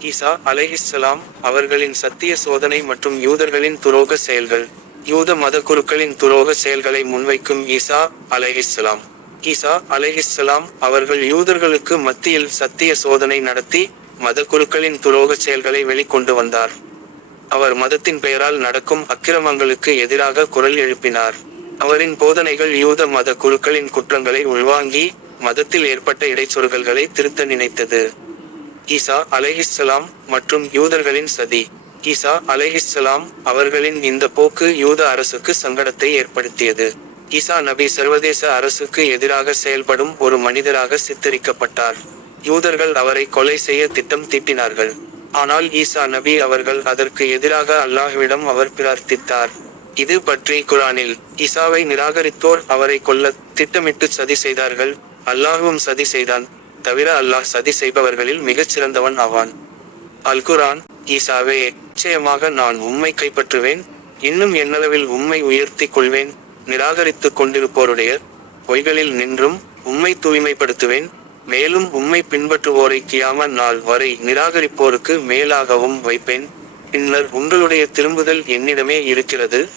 ஈசா அலைஹிஸ்ஸலாம் அவர்களின் சத்திய சோதனை மற்றும் யூதர்களின் துரோக செயல்கள். யூத மத குருக்களின் துரோக செயல்களை முன்வைக்கும் ஈசா அலைஹிஸ்ஸலாம். ஈசா அலைஹிஸ்ஸலாம் அவர்கள் யூதர்களுக்கு மத்தியில் சத்திய சோதனை நடத்தி மத குருக்களின் துரோக செயல்களை வெளிக்கொண்டு வந்தார். அவர் மதத்தின் பெயரால் நடக்கும் அக்கிரமங்களுக்கு எதிராக குரல் எழுப்பினார். அவரின் போதனைகள் யூத மத குருக்களின் குற்றங்களை உள்வாங்கி மதத்தில் ஏற்பட்ட இடைச்சொருகல்களை திருத்த நினைத்தது. ஈசா அலைஹிஸ்ஸலாம் மற்றும் யூதர்களின் சதி. ஈசா அலைஹிஸ்ஸலாம் அவர்களின் இந்த போக்கு யூத அரசுக்கு சங்கடத்தை ஏற்படுத்தியது. ஈசா நபி சர்வதேச அரசுக்கு எதிராக செயல்படும் ஒரு மனிதராக சித்தரிக்கப்பட்டார். யூதர்கள் அவரை கொலை செய்ய திட்டம் தீட்டினார்கள். ஆனால் ஈசா நபி அவர்கள் அதற்கு எதிராக அல்லாஹ்விடம் அவர் பிரார்த்தித்தார். இது பற்றி குரானில் ஈசாவை நிராகரித்தோர் அவரை கொல்ல திட்டமிட்டு சதி செய்தார்கள் அல்லாஹ்வும் சதி செய்தான். தவிர அல்லாஹ் சதி செய்பவர்களில் மிகச் சிறந்தவன் ஆவான் அல்குரான் ஈசாவே நிச்சயமாக நான் உம்மை கைப்பற்றுவேன். இன்னும் என்னளவில் உம்மை உயர்த்திக் கொள்வேன். நிராகரித்துக் கொண்டிருப்போருடைய பொய்களில் நின்றும் உம்மை தூய்மைப்படுத்துவேன். மேலும் உம்மை பின்பற்றுவோரை கியாம நாள் வரை நிராகரிப்போருக்கு மேலாகவும் வைப்பேன். பின்னர் உங்களுடைய திரும்புதல் என்னிடமே இருக்கிறது.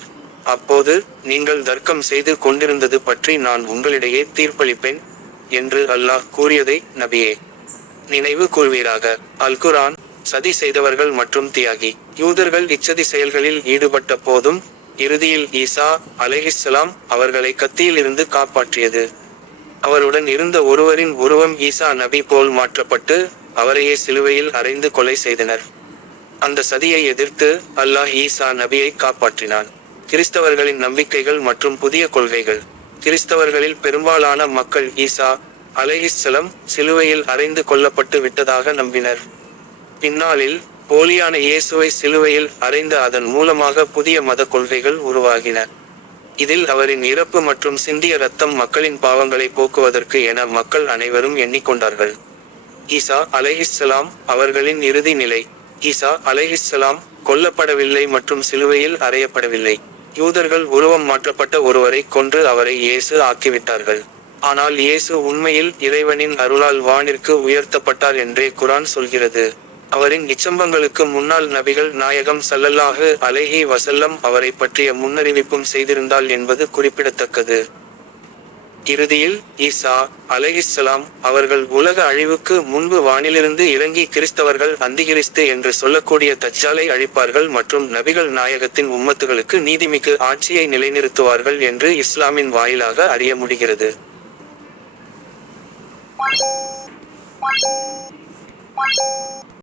அப்போது நீங்கள் தர்க்கம் செய்து கொண்டிருந்தது பற்றி நான் உங்களிடையே தீர்ப்பளிப்பேன். என்று அல்லாஹ் கூறியதை நபியே நினைவு கூறுவீராக அல் குரான் சதி செய்தவர்கள் மற்றும் தியாகி. யூதர்கள் இச்சதி செயல்களில் ஈடுபட்ட போதும் இறுதியில் ஈசா அலைஹிஸ்ஸலாம் அவர்களை கத்தியிலிருந்து காப்பாற்றியது. அவருடன் இருந்த ஒருவரின் உருவம் ஈசா நபி போல் மாற்றப்பட்டு அவரையே சிலுவையில் அறைந்து கொலை செய்தனர். அந்த சதியை எதிர்த்து அல்லாஹ் ஈசா நபியை காப்பாற்றினான். கிறிஸ்தவர்களின் நம்பிக்கைகள் மற்றும் புதிய கொள்கைகள். கிறிஸ்தவர்களில் பெரும்பாலான மக்கள் ஈசா அலைஹிஸ்ஸலாம் சிலுவையில் அறைந்து கொல்லப்பட்டு விட்டதாக நம்பினர். பின்னாளில் போலியான இயேசுவை சிலுவையில் அறைந்த அதன் மூலமாக புதிய மத கொள்கைகள் உருவாகின. இதில் அவரின் இறப்பு மற்றும் சிந்திய ரத்தம் மக்களின் பாவங்களை போக்குவதற்கு என மக்கள் அனைவரும் எண்ணிக்கொண்டார்கள். ஈசா அலைஹிஸ்ஸலாம் அவர்களின் இறுதி நிலை. ஈசா அலைஹிஸ்ஸலாம் கொல்லப்படவில்லை மற்றும் சிலுவையில் அறையப்படவில்லை. யூதர்கள் உருவம் மாற்றப்பட்ட ஒருவரை கொன்று அவரை இயேசு ஆக்கிவிட்டார்கள். ஆனால் இயேசு உண்மையில் இறைவனின் அருளால் வானிற்கு உயர்த்தப்பட்டார் என்றே குரான் சொல்கிறது. அவரின் இச்சம்பங்களுக்கு முன்னாள் நபிகள் நாயகம் சல்லல்லாஹு அலைஹி வசல்லம் அவரை பற்றிய முன்னறிவிப்பும் செய்திருந்தால் என்பது குறிப்பிடத்தக்கது. இறுதியில் ஈசா அலஹிஸ்லாம் அவர்கள் உலக அழிவுக்கு முன்பு வானிலிருந்து இறங்கி கிறிஸ்தவர்கள் அந்திகிறிஸ்து என்று சொல்லக்கூடிய தச்சாலை அழிப்பார்கள் மற்றும் நபிகள் நாயகத்தின் உம்மத்துகளுக்கு நீதிமிக்கு ஆட்சியை நிலைநிறுத்துவார்கள் என்று இஸ்லாமின் வாயிலாக அறிய முடிகிறது Thank you.